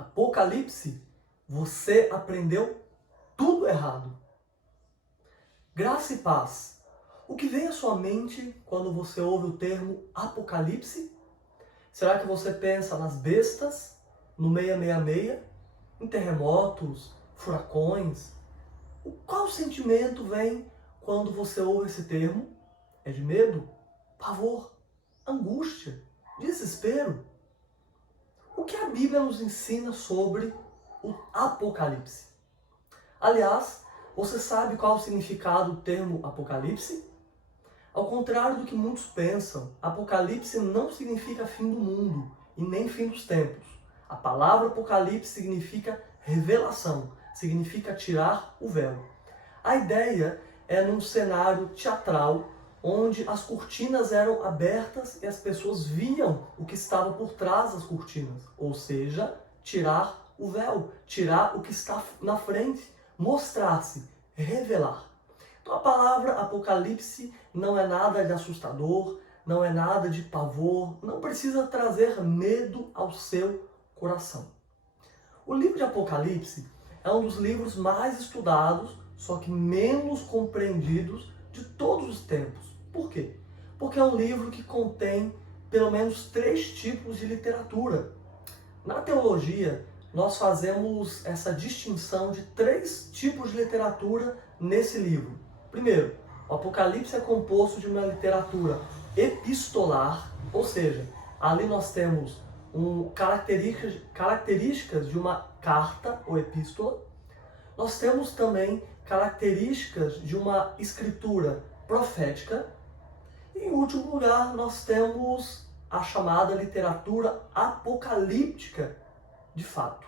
Apocalipse, você aprendeu tudo errado. Graça e paz. O que vem à sua mente quando você ouve o termo Apocalipse? Será que você pensa nas bestas, no 666, em terremotos, furacões? Qual sentimento vem quando você ouve esse termo? É de medo? Pavor? Angústia? Desespero? O que a Bíblia nos ensina sobre o Apocalipse? Aliás, você sabe qual o significado do termo Apocalipse? Ao contrário do que muitos pensam, Apocalipse não significa fim do mundo e nem fim dos tempos. A palavra Apocalipse significa revelação, significa tirar o véu. A ideia é num cenário teatral, onde as cortinas eram abertas e as pessoas viam o que estava por trás das cortinas. Ou seja, tirar o véu, tirar o que está na frente, mostrar-se, revelar. Então a palavra Apocalipse não é nada de assustador, não é nada de pavor, não precisa trazer medo ao seu coração. O livro de Apocalipse é um dos livros mais estudados, só que menos compreendidos de todos os tempos. Por quê? Porque é um livro que contém pelo menos 3 tipos de literatura. Na teologia, nós fazemos essa distinção de 3 tipos de literatura nesse livro. Primeiro, o Apocalipse é composto de uma literatura epistolar, ou seja, ali nós temos características de uma carta ou epístola. Nós temos também características de uma escritura profética. E, em último lugar, nós temos a chamada literatura apocalíptica de fato.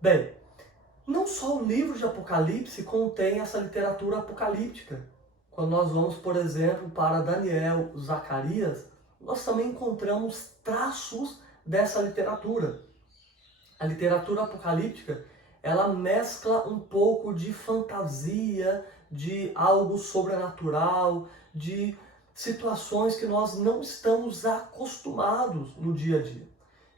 Bem, não só o livro de Apocalipse contém essa literatura apocalíptica. Quando nós vamos, por exemplo, para Daniel, Zacarias, nós também encontramos traços dessa literatura. A literatura apocalíptica, ela mescla um pouco de fantasia, de algo sobrenatural, de situações que nós não estamos acostumados no dia a dia.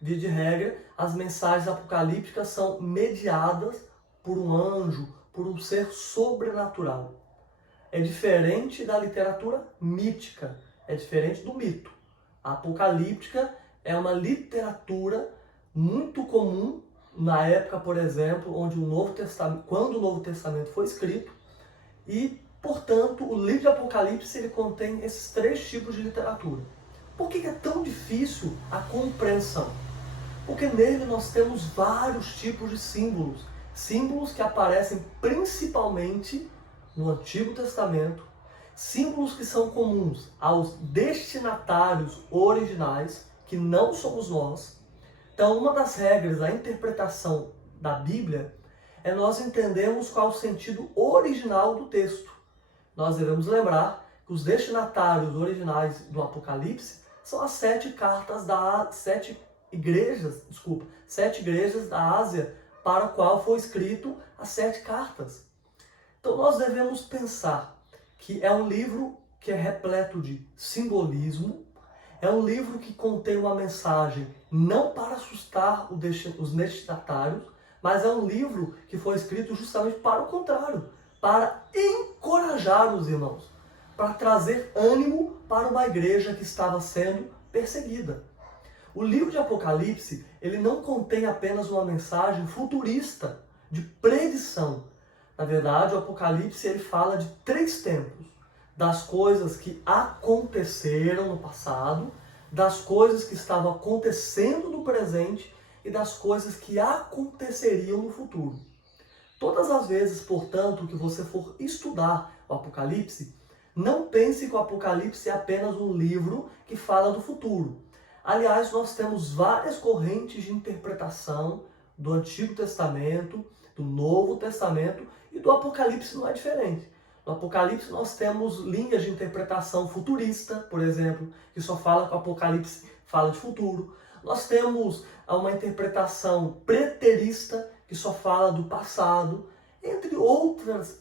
Via de regra, as mensagens apocalípticas são mediadas por um anjo, por um ser sobrenatural. É diferente da literatura mítica, é diferente do mito. A apocalíptica é uma literatura muito comum na época, por exemplo, onde quando o Novo Testamento foi escrito, e, portanto, o livro de Apocalipse ele contém esses 3 tipos de literatura. Por que é tão difícil a compreensão? Porque nele nós temos vários tipos de símbolos. Símbolos que aparecem principalmente no Antigo Testamento. Símbolos que são comuns aos destinatários originais, que não somos nós. Então, uma das regras da interpretação da Bíblia é nós entendermos qual o sentido original do texto. Nós devemos lembrar que os destinatários originais do Apocalipse são as 7 igrejas da Ásia, para a qual foi escrito as 7 cartas. Então nós devemos pensar que é um livro que é repleto de simbolismo, é um livro que contém uma mensagem não para assustar os destinatários, mas é um livro que foi escrito justamente para o contrário, para encorajar os irmãos, para trazer ânimo para uma igreja que estava sendo perseguida. O livro de Apocalipse, ele não contém apenas uma mensagem futurista, de predição. Na verdade, o Apocalipse ele fala de 3 tempos, das coisas que aconteceram no passado, das coisas que estavam acontecendo no presente e das coisas que aconteceriam no futuro. Todas as vezes, portanto, que você for estudar o Apocalipse, não pense que o Apocalipse é apenas um livro que fala do futuro. Aliás, nós temos várias correntes de interpretação do Antigo Testamento, do Novo Testamento, e do Apocalipse não é diferente. No Apocalipse nós temos linhas de interpretação futurista, por exemplo, que só fala que o Apocalipse fala de futuro. Nós temos uma interpretação preterista, que só fala do passado, entre outras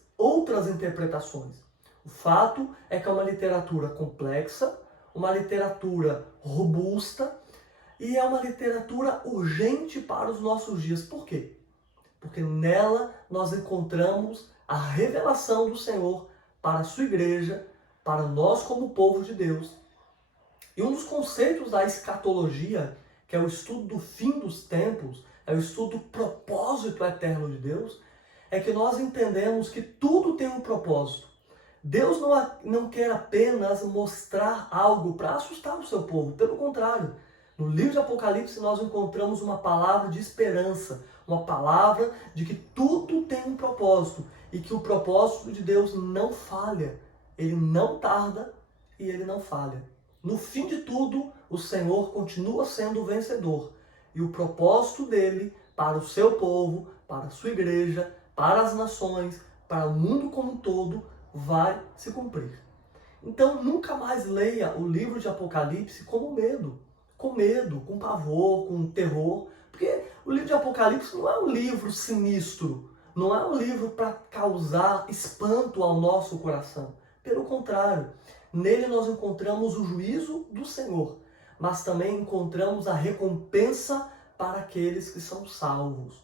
interpretações. O fato é que é uma literatura complexa, uma literatura robusta E é uma literatura urgente para os nossos dias. Por quê? Porque nela nós encontramos a revelação do Senhor para a sua igreja, para nós como povo de Deus. E um dos conceitos da escatologia, que é o estudo do fim dos tempos, é o estudo do propósito eterno de Deus, é que nós entendemos que tudo tem um propósito. Deus não quer apenas mostrar algo para assustar o seu povo, pelo contrário. No livro de Apocalipse nós encontramos uma palavra de esperança, uma palavra de que tudo tem um propósito e que o propósito de Deus não falha. Ele não tarda e ele não falha. No fim de tudo, o Senhor continua sendo o vencedor. E o propósito dele para o seu povo, para a sua igreja, para as nações, para o mundo como um todo, vai se cumprir. Então nunca mais leia o livro de Apocalipse com medo, com pavor, com terror, porque o livro de Apocalipse não é um livro sinistro, não é um livro para causar espanto ao nosso coração. Pelo contrário, nele nós encontramos o juízo do Senhor, mas também encontramos a recompensa para aqueles que são salvos.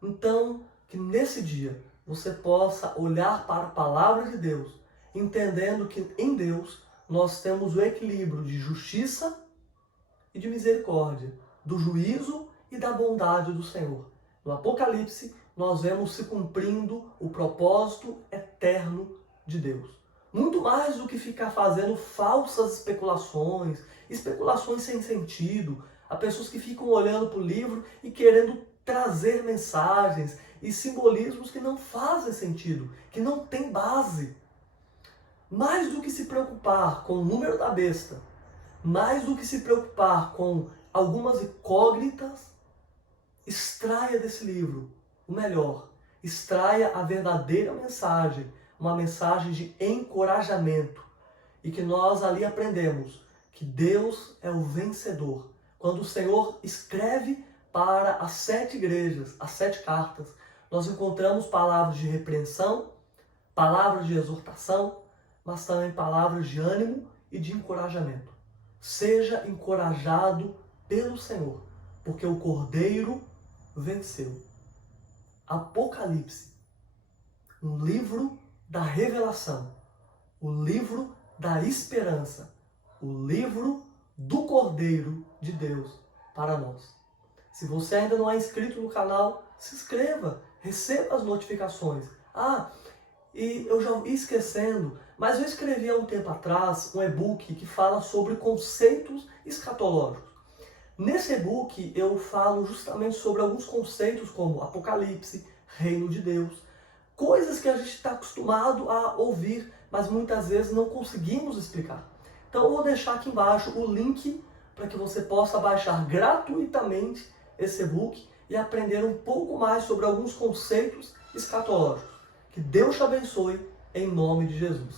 Então, que nesse dia você possa olhar para a palavra de Deus, entendendo que em Deus nós temos o equilíbrio de justiça e de misericórdia, do juízo e da bondade do Senhor. No Apocalipse, nós vemos se cumprindo o propósito eterno de Deus. Muito mais do que ficar fazendo falsas especulações, especulações sem sentido. Há pessoas que ficam olhando para o livro e querendo trazer mensagens e simbolismos que não fazem sentido, que não têm base. Mais do que se preocupar com o número da besta, mais do que se preocupar com algumas incógnitas, extraia desse livro o melhor. Extraia a verdadeira mensagem, uma mensagem de encorajamento. E que nós ali aprendemos que Deus é o vencedor. Quando o Senhor escreve para as 7 igrejas, as 7 cartas, nós encontramos palavras de repreensão, palavras de exortação, mas também palavras de ânimo e de encorajamento. Seja encorajado pelo Senhor, porque o Cordeiro venceu. Apocalipse, um livro da revelação, o livro da esperança, o livro do Cordeiro de Deus para nós. Se você ainda não é inscrito no canal, se inscreva, receba as notificações. E eu já ia esquecendo, mas eu escrevi há um tempo atrás um e-book que fala sobre conceitos escatológicos. Nesse e-book eu falo justamente sobre alguns conceitos como Apocalipse, Reino de Deus, coisas que a gente está acostumado a ouvir, mas muitas vezes não conseguimos explicar. Então eu vou deixar aqui embaixo o link para que você possa baixar gratuitamente esse e-book e aprender um pouco mais sobre alguns conceitos escatológicos. Que Deus te abençoe em nome de Jesus.